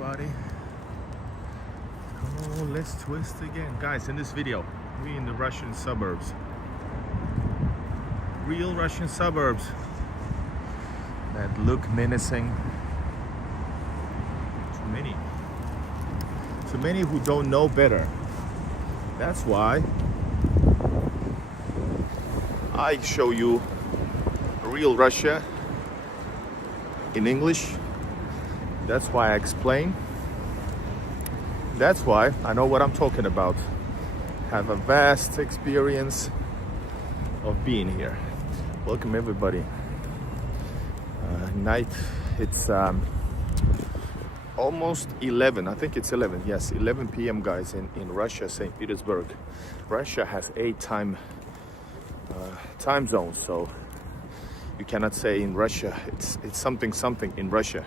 everybody. Oh, let's twist again. Guys, in this video, we in the Russian suburbs. Real Russian suburbs that look menacing. Too many who don't know better. That's why I show you real Russia in English. That's why I explain. That's why I know what I'm talking about. Have a vast experience of being here. Welcome everybody. Night, it's almost 11. I think it's 11. Yes, 11 p.m. guys in Russia, St. Petersburg. Russia has 8 time zones, so you cannot say in Russia it's something in Russia.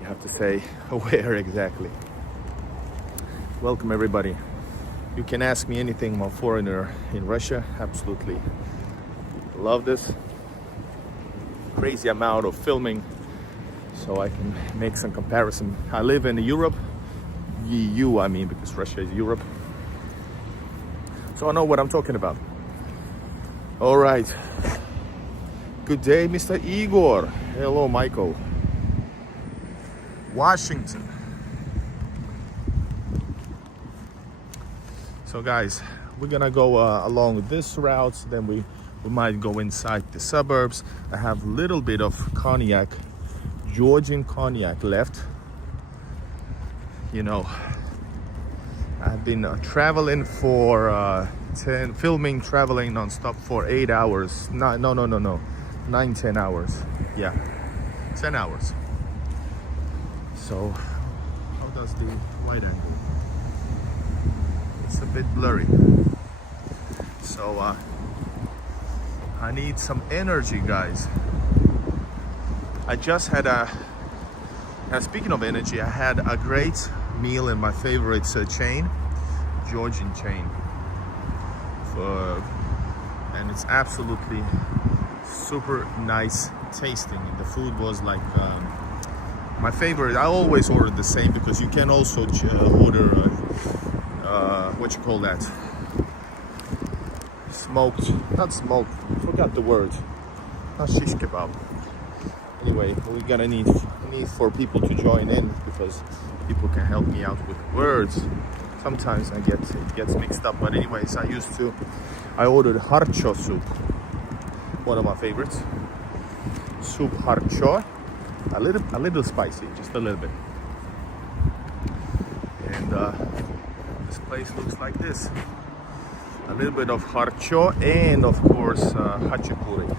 You have to say where exactly. Welcome everybody. You can ask me anything. I'm a foreigner in Russia. Absolutely love this. Crazy amount of filming, so I can make some comparison. I live in Europe, EU I mean, because Russia is Europe. So I know what I'm talking about. All right. Good day, Mr. Igor. Hello, Michael. Washington. So guys, we're gonna go along this route, then we might go inside the suburbs. I have a little bit of cognac, Georgian cognac left. You know, I've been traveling for traveling non-stop for 8 hours. No, 9-10 hours. Yeah, 10 hours. So how does the wide angle? It's a bit blurry. So I need some energy, guys. I just had speaking of energy, I had a great meal in my favorite chain, Georgian chain. And it's absolutely super nice tasting. The food was like my favorite. I always order the same because you can also order what you call that? Not smoked, forgot the word. Not shish kebab. Anyway, we're gonna need for people to join in because people can help me out with words. Sometimes it gets mixed up, but anyways, I ordered harcho soup, one of my favorites. Soup harcho, a little spicy, just a little bit. And this place looks like this. A little bit of harcho and of course hachapuri,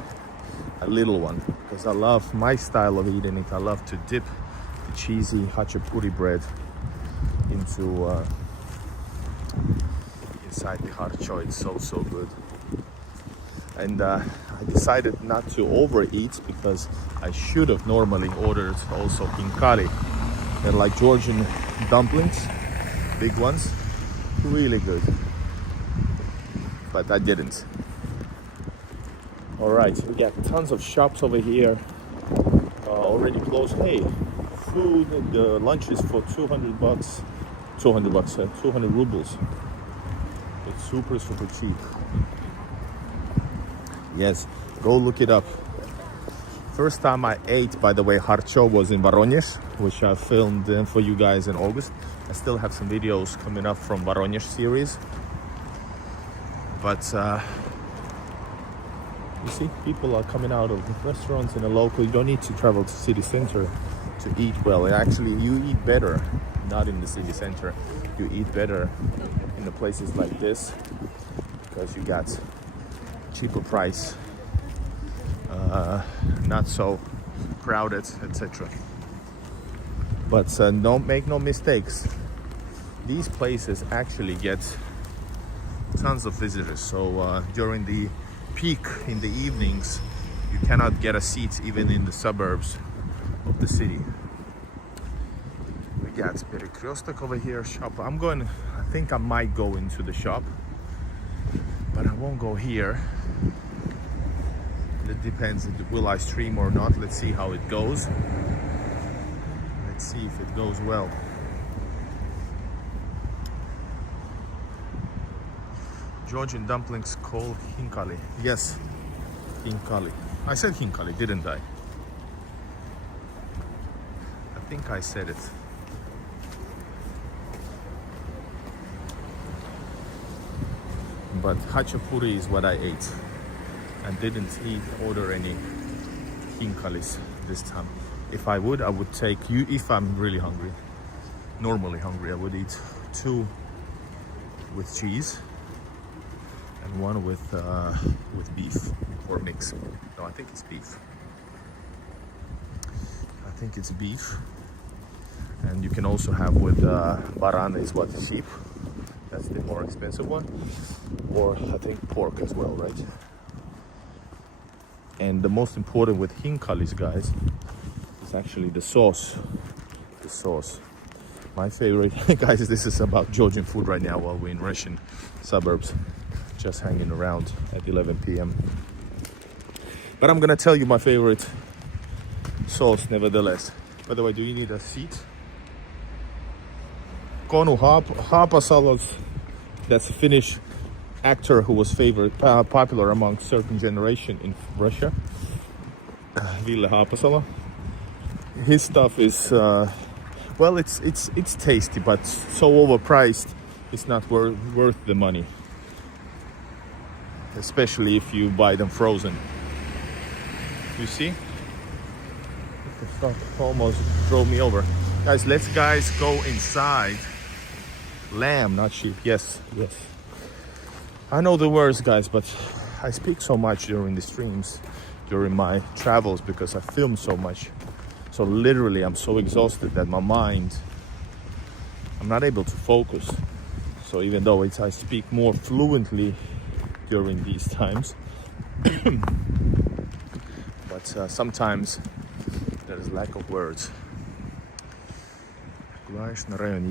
a little one, because I love my style of eating it. I love to dip the cheesy hachapuri bread into inside the harcho. It's so good. And I decided not to overeat because I should have normally ordered also kinkali. They're like Georgian dumplings, big ones, really good. But I didn't. All right, we got tons of shops over here already closed. Hey, food, the lunch is for 200 rubles. It's super cheap. Yes, go look it up. First time I ate, by the way, harcho was in Voronezh, which I filmed for you guys in August. I still have some videos coming up from Voronezh series. But you see, people are coming out of restaurants in a local. You don't need to travel to city center to eat well. Actually, you eat better not in the city center. You eat better in the places like this because you got cheaper price, not so crowded, etc. But don't make no mistakes. These places actually get tons of visitors. So during the peak in the evenings, you cannot get a seat even in the suburbs of the city. We got Перекресток over here, shop. I think I might go into the shop, but I won't go here. It depends, will I stream or not? Let's see how it goes. Let's see if it goes well. Georgian dumplings called hinkali. Yes, hinkali. I said hinkali, didn't I? I think I said it. But hachapuri is what I ate, and didn't order any hinkalis this time. If I would take you. If I'm really hungry, normally hungry, I would eat 2 with cheese and 1 with beef or mix. No, I think it's beef. I think it's beef, and you can also have with barana is what, sheep. That's the more expensive one, or I think pork as well, right? And the most important with hinkalis, guys, is actually the sauce. The sauce. My favorite, guys, this is about Georgian food right now while we're in Russian suburbs, just hanging around at 11 p.m. But I'm gonna tell you my favorite sauce nevertheless. By the way, do you need a seat? Konu Haapasalos, that's a Finnish actor who was popular among certain generation in Russia. Ville Haapasalo. His stuff is well, it's tasty, but so overpriced. It's not worth the money, especially if you buy them frozen. You see? The stuff almost drove me over. Guys, let's go inside. Lamb, not sheep. Yes. I know the words, guys, but I speak so much during the streams, during my travels, because I film so much. So literally, I'm so exhausted that my mind, I'm not able to focus. So even though I speak more fluently during these times, but sometimes there is lack of words.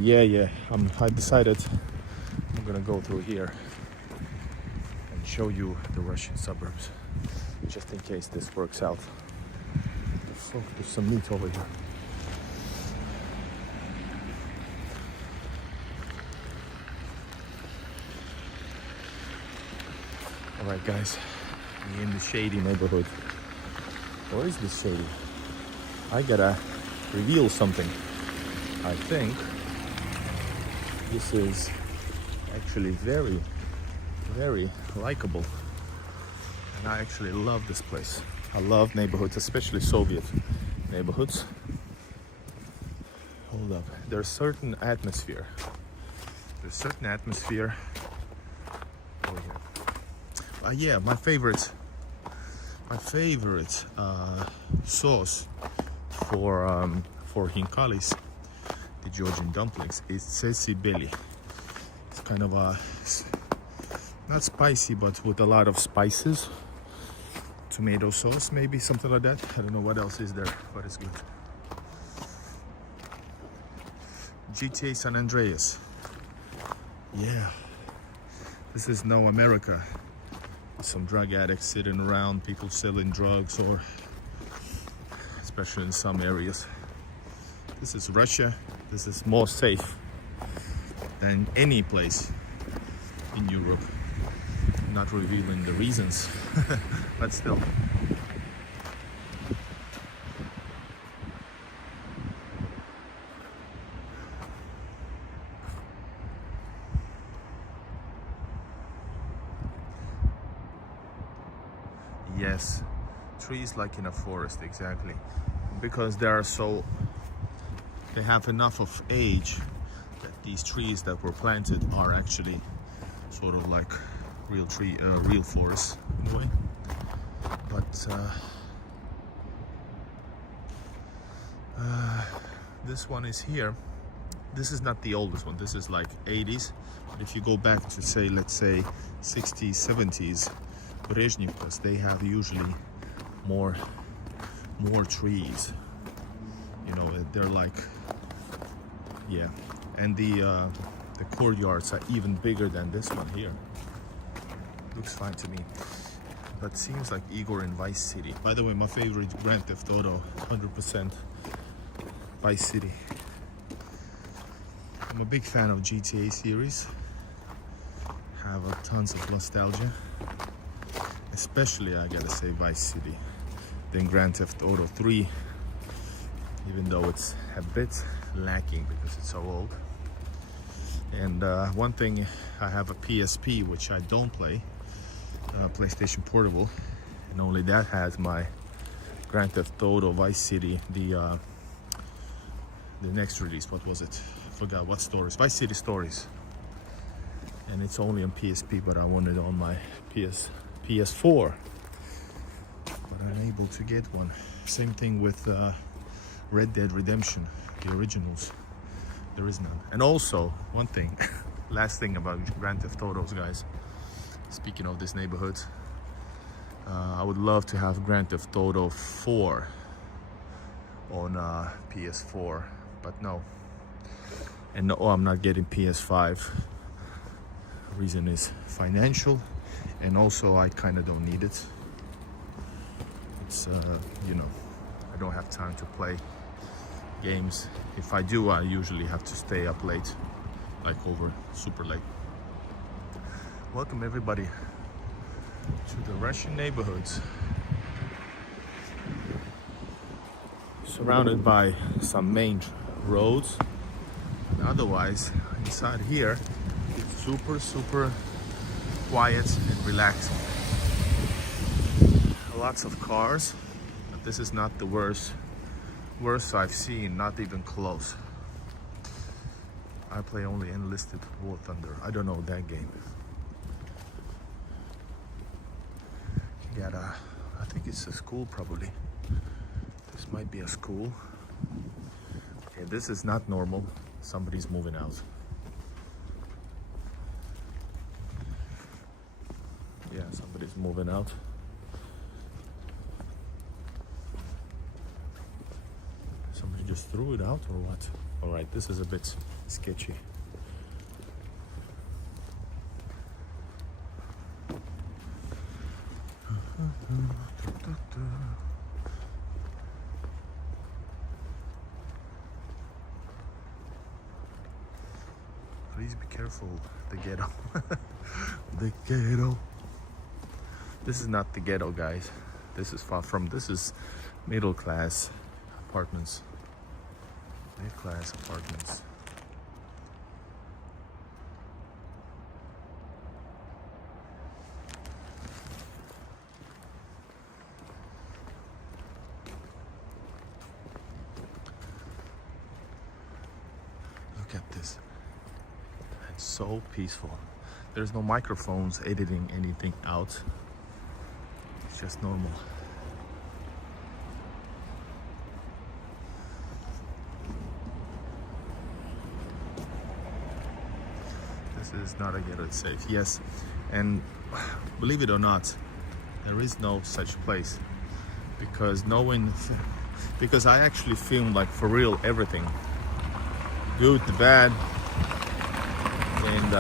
Yeah. I decided I'm gonna go through here and show you the Russian suburbs, just in case this works out. There's some meat over here. All right, guys, we're in the shady neighborhood. Or is this shady? I gotta reveal something. I think this is actually very, very likable, and I actually love this place. I love neighborhoods, especially Soviet neighborhoods. Hold up, there's certain atmosphere. Over here. Yeah, my favorite sauce for hinkalis, the Georgian dumplings, is tsesibeli. It's kind of not spicy, but with a lot of spices. Tomato sauce, maybe something like that. I don't know what else is there, but it's good. GTA San Andreas. Yeah, this is no America. Some drug addicts sitting around, people selling drugs, or especially in some areas. This is Russia. This is more safe than any place in Europe. Not revealing the reasons, but still. Yes, trees like in a forest, exactly. Because they have enough of age that these trees that were planted are actually sort of like real forests in a way. But this one is here. This is not the oldest one. This is like 80s. But if you go back to say, let's say 60s, 70s, Brezhnivkas, they have usually more trees. You know, they're like, yeah. And the courtyards are even bigger than this one here. Looks fine to me. But seems like Igor in Vice City. By the way, my favorite Grand Theft Auto, 100%. Vice City. I'm a big fan of GTA series. Have tons of nostalgia. Especially, I gotta say, Vice City. Then Grand Theft Auto 3, even though it's a bit lacking because it's so old. And one thing, I have a PSP, which I don't play, PlayStation Portable, and only that has my Grand Theft Auto Vice City, the next release. What was it? I forgot what stories. Vice City Stories. And it's only on PSP, but I wanted it on my PS4, but I'm unable to get one. Same thing with Red Dead Redemption, the originals. There is none. And also, one thing, last thing about Grand Theft Autos, guys. Speaking of this neighborhood, I would love to have Grand Theft Auto 4 on PS4, but no. And no, I'm not getting PS5. Reason is financial, and also I kind of don't need it. It's you know, I don't have time to play games. If I do, I usually have to stay up late, like over super late. Welcome everybody to the Russian neighborhoods, surrounded by some main roads, and otherwise inside here it's super quiet and relaxing. Lots of cars, but this is not the worst I've seen, not even close. I play only Enlisted War Thunder. I don't know that game. You got I think it's a school probably. This might be a school. Okay, this is not normal. Somebody's moving out. Yeah, somebody's moving out. Somebody just threw it out or what? All right, this is a bit sketchy. Please be careful, the ghetto. The ghetto. This is not the ghetto, guys. This is far from, this is middle class apartments. Mid-class apartments. Look at this. It's so peaceful. There's no microphones editing anything out. It's just normal. This is not a ghetto, it's safe. Yes, and believe it or not, there is no such place, because no one, because I actually filmed like for real everything, good, the bad, and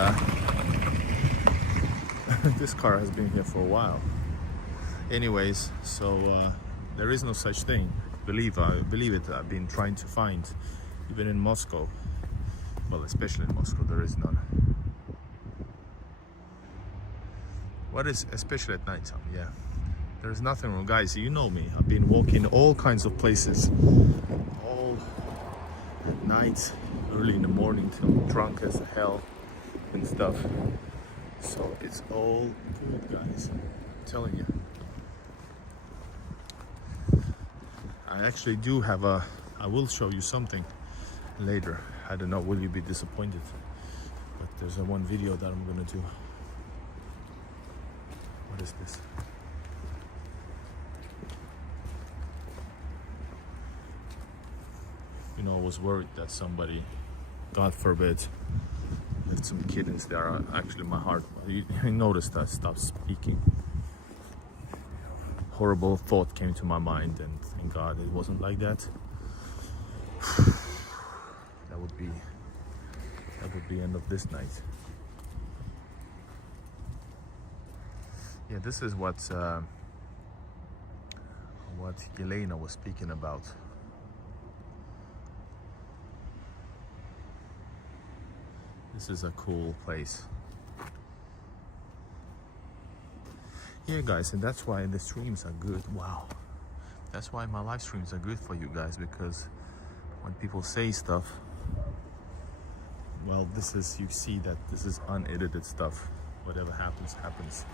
this car has been here for a while. Anyways, so there is no such thing. Believe it. I've been trying to find, even in Moscow. Well, especially in Moscow, there is none. What is, especially at night time, yeah. There's nothing wrong, guys. You know me. I've been walking all kinds of places, all at night, early in the morning, till I'm drunk as hell and stuff. So it's all good, guys. I'm telling you. I actually do have a, I will show you something later. I don't know, will you be disappointed? But there's a one video that I'm gonna do. What is this? You know, I was worried that somebody, God forbid, left some kittens there. Actually, my heart, I noticed I stopped speaking. Horrible thought came to my mind, and thank God it wasn't like that. That would be end of this night. Yeah, this is what Yelena was speaking about. This is a cool place. Yeah, guys, and that's why the streams are good. Wow. That's why my live streams are good for you guys, because when people say stuff, well, this is, you see that this is unedited stuff. Whatever happens, happens.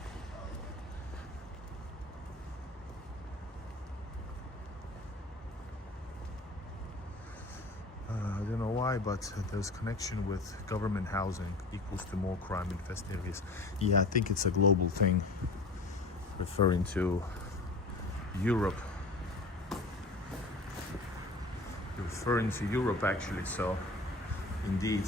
I don't know why, but there's connection with government housing equals to more crime infested areas. Yeah, I think it's a global thing, referring to Europe. Referring to Europe, actually, so indeed.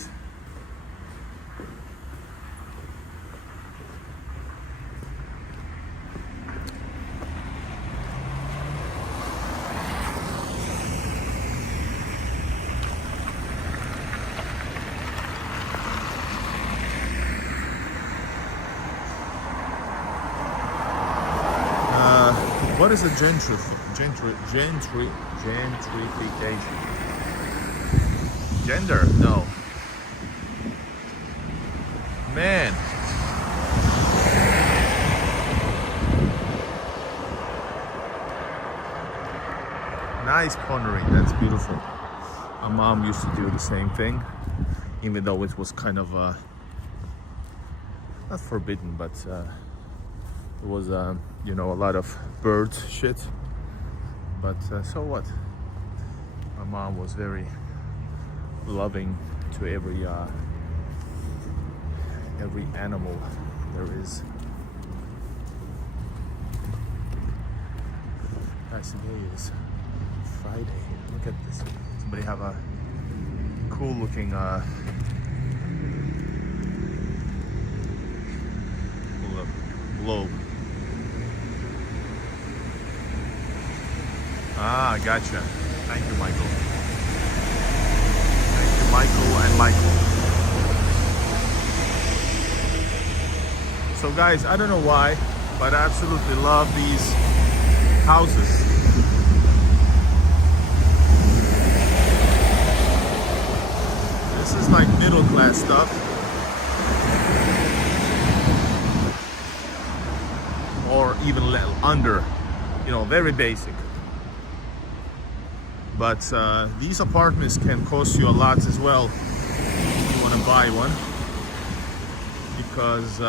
What is a gentrification? Gender? No. Man. Nice cornering, that's beautiful. My mom used to do the same thing, even though it was kind of not forbidden, but it was you know, a lot of bird shit, but so what? My mom was very loving to every animal there is. Guys, today is Friday. Look at this. Somebody have a cool looking globe. Ah, gotcha. Thank you, Michael. Thank you, Michael and Michael. So guys, I don't know why, but I absolutely love these houses. This is like middle class stuff. Or even under, you know, very basic. But these apartments can cost you a lot as well if you want to buy one, because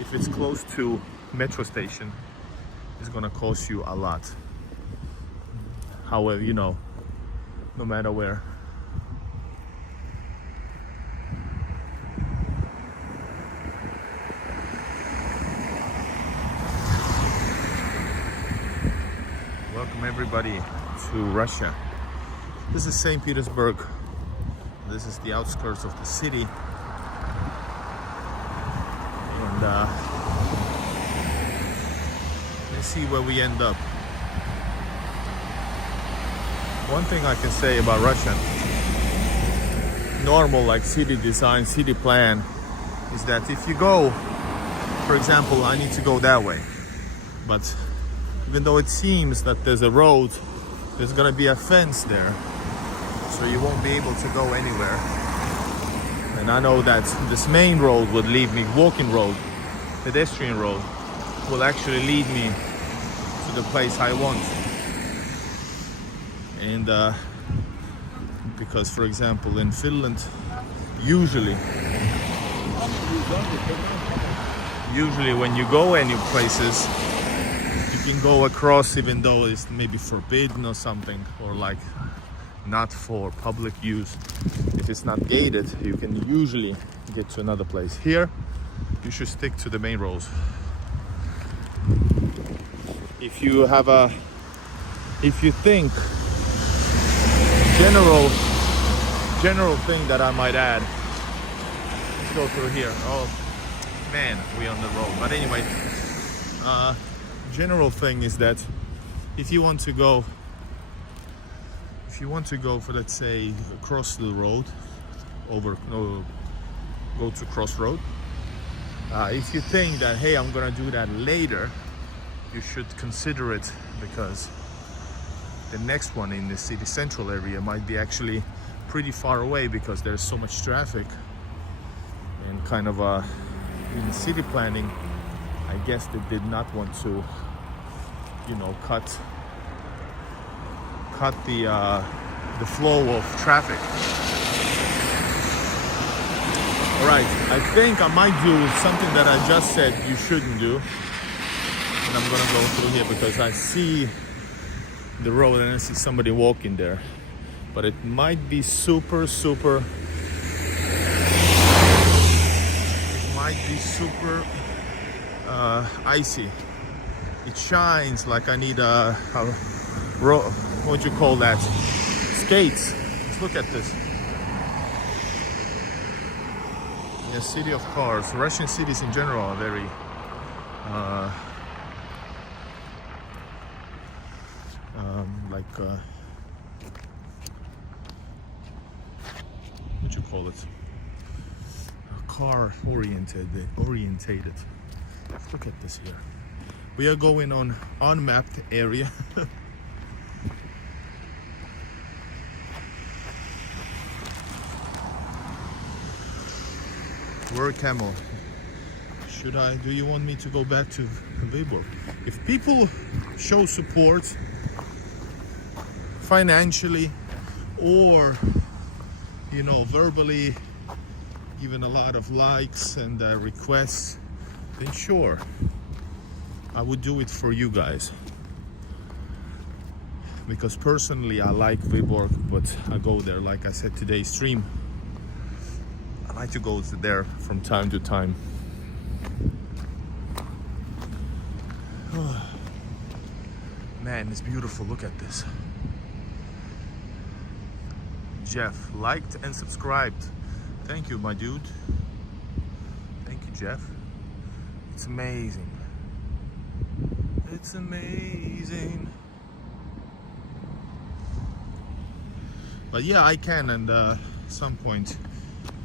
if it's close to metro station, it's gonna cost you a lot. However, you know, no matter where. Welcome everybody to Russia. This is St. Petersburg. This is the outskirts of the city. And let's see where we end up. One thing I can say about Russia, normal like city design, city plan, is that if you go, for example, I need to go that way, but even though it seems that there's a road, there's gonna be a fence there, so you won't be able to go anywhere. And I know that this main road would lead me, walking road, pedestrian road, will actually lead me to the place I want. And because, for example, in Finland, usually when you go any places, you can go across even though it's maybe forbidden or something, or like not for public use. If it's not gated, you can usually get to another place. Here, you should stick to the main roads. If you have if you think, general thing that I might add, let's go through here. Oh man, we're on the road. But anyway, general thing is that if you want to go for, let's say, across the road, go to crossroad, if you think that, hey, I'm gonna do that later, you should consider it, because the next one in the city central area might be actually pretty far away because there's so much traffic, and kind of in city planning, I guess they did not want to, you know, cut the flow of traffic. All right, I think I might do something that I just said you shouldn't do, and I'm gonna go through here because I see the road and I see somebody walking there, but it might be super icy. It shines like I need what you call that, skates. Let's look at this. Yeah, city of cars. Russian cities in general are very what you call it, car orientated. Look at this here. We are going on unmapped area. Where camel? Do you want me to go back to Neigbourhood? If people show support financially or, you know, verbally, even a lot of likes and requests, then sure, I would do it for you guys. Because personally I like Neigbourhood, but I go there, like I said today's stream, I like to go there from time to time. Man, it's beautiful. Look at this. Jeff liked and subscribed. Thank you, my dude. Thank you, Jeff. It's amazing. It's amazing. But yeah, I can, and some point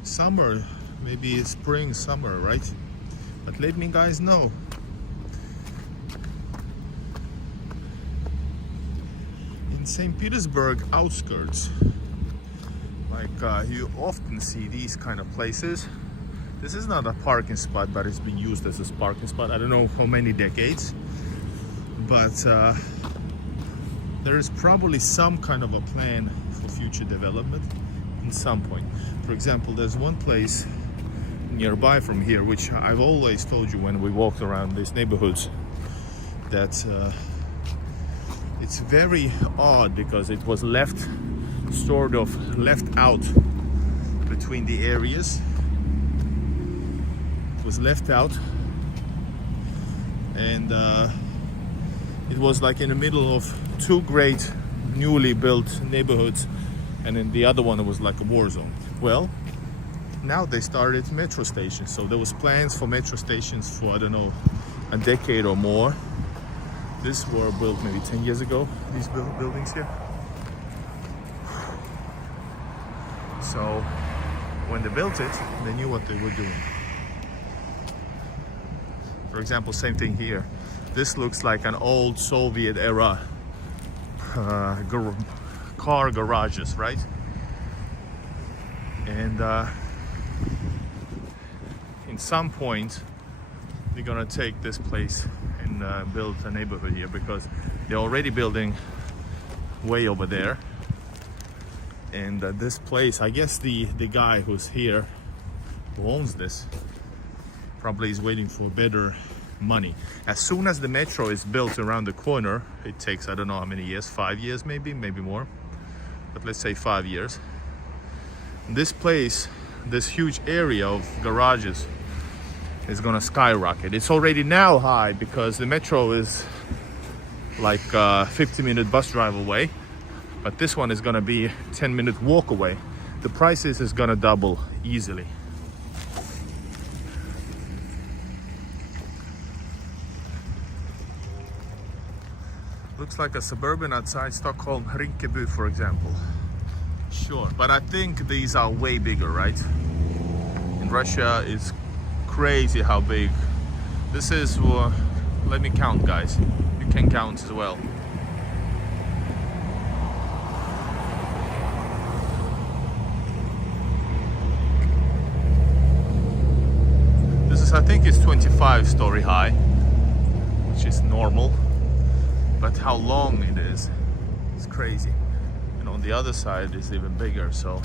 summer, maybe spring, summer, right? But let me guys know. In St. Petersburg outskirts, like you often see these kind of places. This is not a parking spot, but it's been used as a parking spot. I don't know how many decades, but there is probably some kind of a plan for future development in some point. For example, there's one place nearby from here, which I've always told you when we walked around these neighborhoods, that it's very odd because it was sort of left out between the areas. It was left out, and it was like in the middle of two great newly built neighborhoods, and then the other one was like a war zone. Well, now they started metro stations, so there was plans for metro stations for, I don't know, a decade or more. These were built maybe 10 years ago, these buildings here. So when they built it, they knew what they were doing. For example, same thing here. This looks like an old Soviet era car garages, right? And in some point they're gonna take this place and build a neighborhood here, because they're already building way over there. And this place, I guess the guy who's here, who owns this, probably is waiting for better money. As soon as the metro is built around the corner, it takes, I don't know how many years, 5 years maybe more, but let's say 5 years. This place, this huge area of garages, is gonna skyrocket. It's already now high because the metro is like a 50-minute bus drive away, but this one is gonna be 10-minute walk away. The prices is gonna double easily. Looks like a suburban outside Stockholm, Rinkeby, for example. Sure, but I think these are way bigger, right? In Russia, it's crazy how big. This is, let me count, guys. You can count as well. think it's 25-story high, which is normal, but how long it is crazy. And on the other side is even bigger. So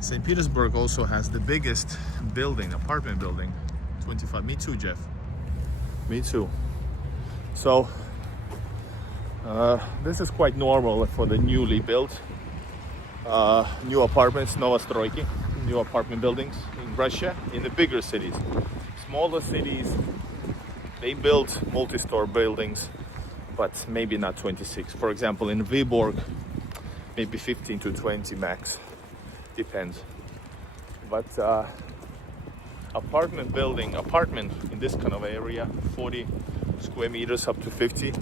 St. Petersburg also has the biggest building, apartment building, 25. Me too, Jeff. Me too. So this is quite normal for the newly built new apartments, Novostroyki, new apartment buildings in Russia, in the bigger cities. Smaller cities, they build multi-store buildings, but maybe not 26. For example, in Vyborg, maybe 15 to 20 max, depends. But apartment in this kind of area, 40 square meters up to 50.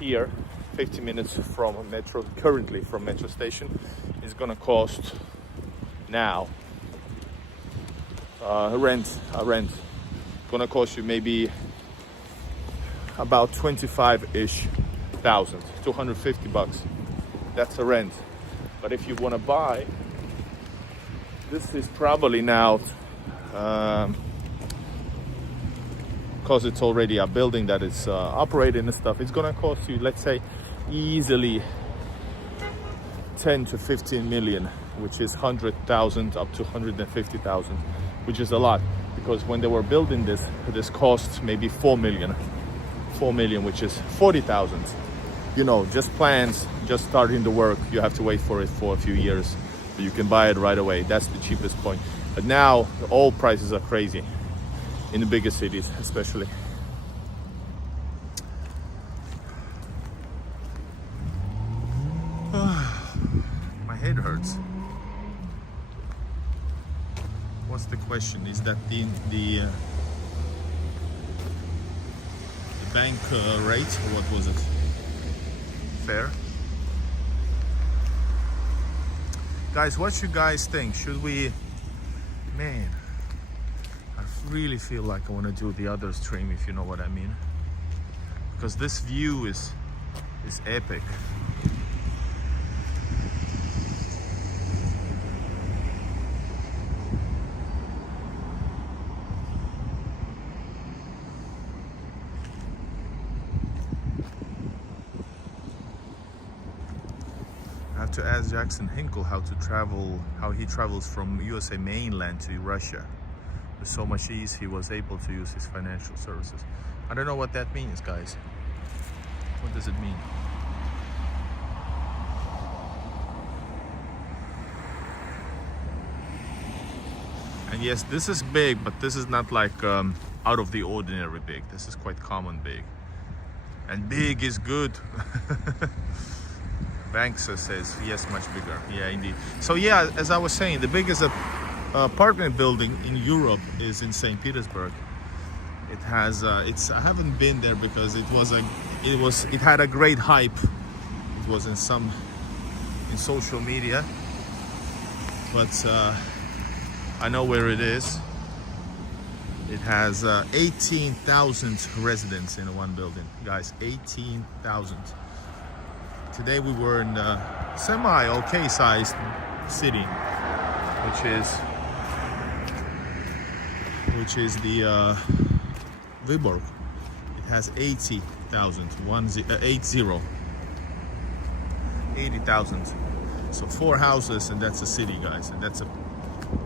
Here, 50 minutes from a metro, currently from metro station, is gonna cost now a rent gonna cost you maybe about 25-ish thousand, 250 bucks. That's a rent. But if you want to buy, this is probably now, because it's already a building that is operating and stuff, it's gonna cost you, let's say, easily 10 to 15 million, which is 100,000 up to 150,000, which is a lot, because when they were building this cost maybe 4 million, which is 40,000. You know, just plans, just starting the work, you have to wait for it for a few years, but you can buy it right away. That's the cheapest point. But now all prices are crazy in the bigger cities, especially. My head hurts. What's the question? Is that the bank rate, or what was it? Fair? Guys, what you guys think? Should we... Man, I really feel like I want to do the other stream, if you know what I mean, because this view is epic. To ask Jackson Hinkle how he travels from USA mainland to Russia with so much ease. He was able to use his financial services. I don't know what that means, guys. What does it mean? And yes, this is big, but this is not like out of the ordinary big. This is quite common big, and big is good. Banks says yes, much bigger. Yeah, indeed. So yeah, as I was saying, the biggest apartment building in Europe is in St. Petersburg. It has I haven't been there because it had a great hype. It was in social media, but I know where it is. It has 18,000 residents in one building, guys. 18,000. Today we were in a semi-okay sized city, which is the Vyborg. It has 80,000, 80,000. So 4 houses, and that's a city, guys, and that's a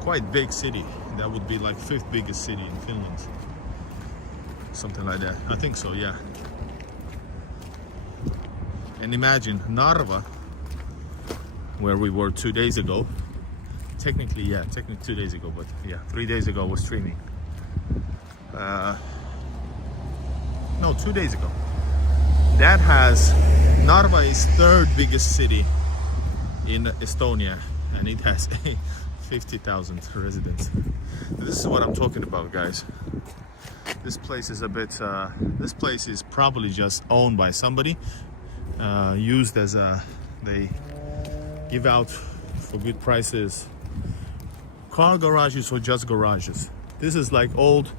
quite big city. That would be like 5th biggest city in Finland, something like that. I think so, yeah. And imagine Narva, where we were 2 days ago. Technically 2 days ago, but yeah, 3 days ago was streaming. No, 2 days ago. Narva is 3rd biggest city in Estonia, and it has 50,000 residents. This is what I'm talking about, guys. This place is this place is probably just owned by somebody. Used as they give out for good prices car garages or just garages. This is like old,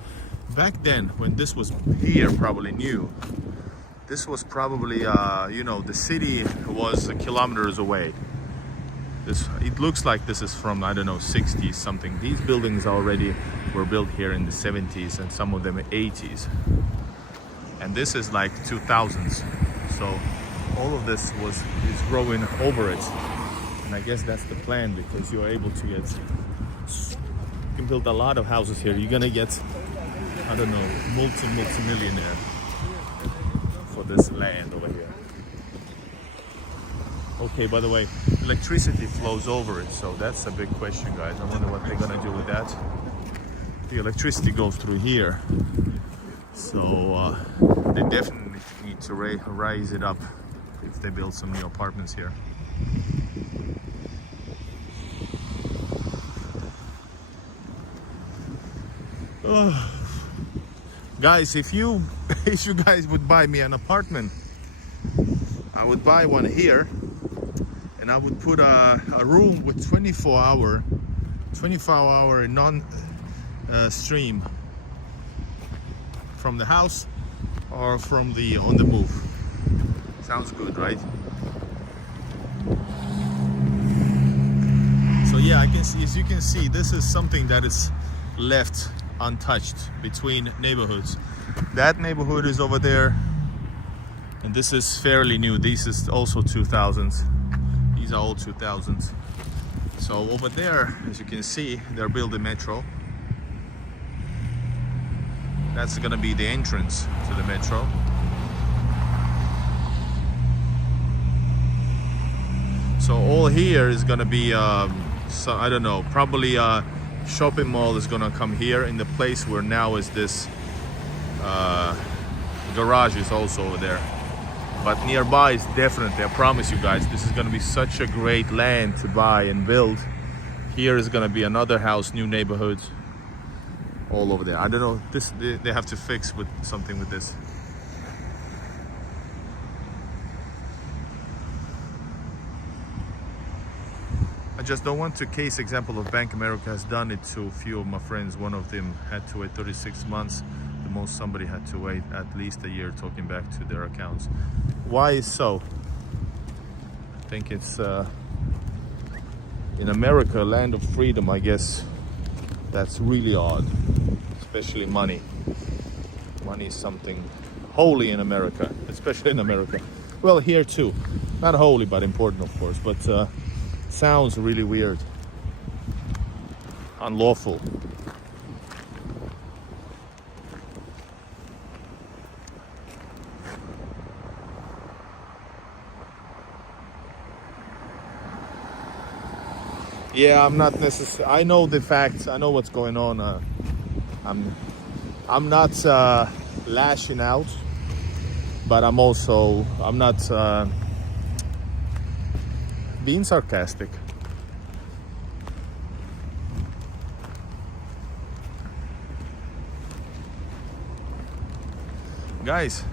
back then when this was here, probably new. This was probably, you know, the city was kilometers away. This, it looks like this is from, I don't know, 60s something. These buildings already were built here in the 70s and some of them 80s. And this is like 2000s. So all of this is growing over it. And I guess that's the plan, because you're able to get, you can build a lot of houses here. You're gonna get, I don't know, multi-millionaire for this land over here. Okay, by the way, electricity flows over it, so that's a big question, guys. I wonder what they're gonna do with that. The electricity goes through here, so they definitely need to raise it up if they build some new apartments here. Guys, if you guys would buy me an apartment, I would buy one here, and I would put a room with 24-hour stream from the house or from the on the move. Sounds good, right? So yeah, I can see, as you can see, this is something that is left untouched between neighborhoods. That neighborhood is over there, and this is fairly new. This is also 2000s. These are all 2000s. So over there, as you can see, they're building metro. That's gonna be the entrance to the metro. So all here is gonna be so I don't know, probably a shopping mall is gonna come here in the place where now is this garage is also over there. But nearby is definitely, I promise you guys, this is gonna be such a great land to buy and build. Here is gonna be another house, new neighborhoods all over there. I don't know, this they have to fix with something with this. I just don't want to case example of Bank America has done it to a few of my friends. One of them had to wait 36 months. The most somebody had to wait at least a year talking back to their accounts. Why is so? I think it's in America, land of freedom, I guess that's really odd, especially money. Money is something holy in America, especially in America. Well, here too, not holy, but important, of course, but sounds really weird, unlawful. Yeah, I'm not necessarily. I know the facts. I know what's going on. I'm not lashing out, but I'm not being sarcastic. Guys,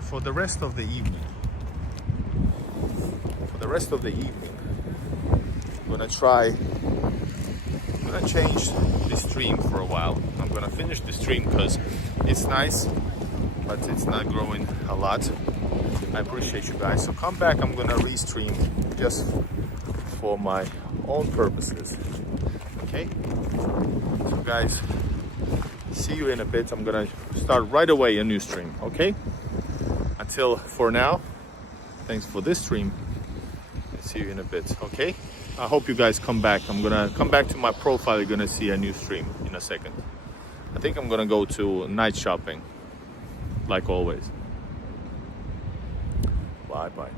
for the rest of the evening, I'm gonna change the stream for a while. I'm gonna finish the stream because it's nice, but it's not growing a lot. I appreciate you guys. So come back, I'm gonna restream just for my own purposes. Okay? So guys, see you in a bit. I'm gonna start right away a new stream, okay? Until for now, thanks for this stream. See you in a bit, okay? I hope you guys come back. I'm gonna come back to my profile. You're gonna see a new stream in a second. I think I'm gonna go to night shopping, like always. Bye bye.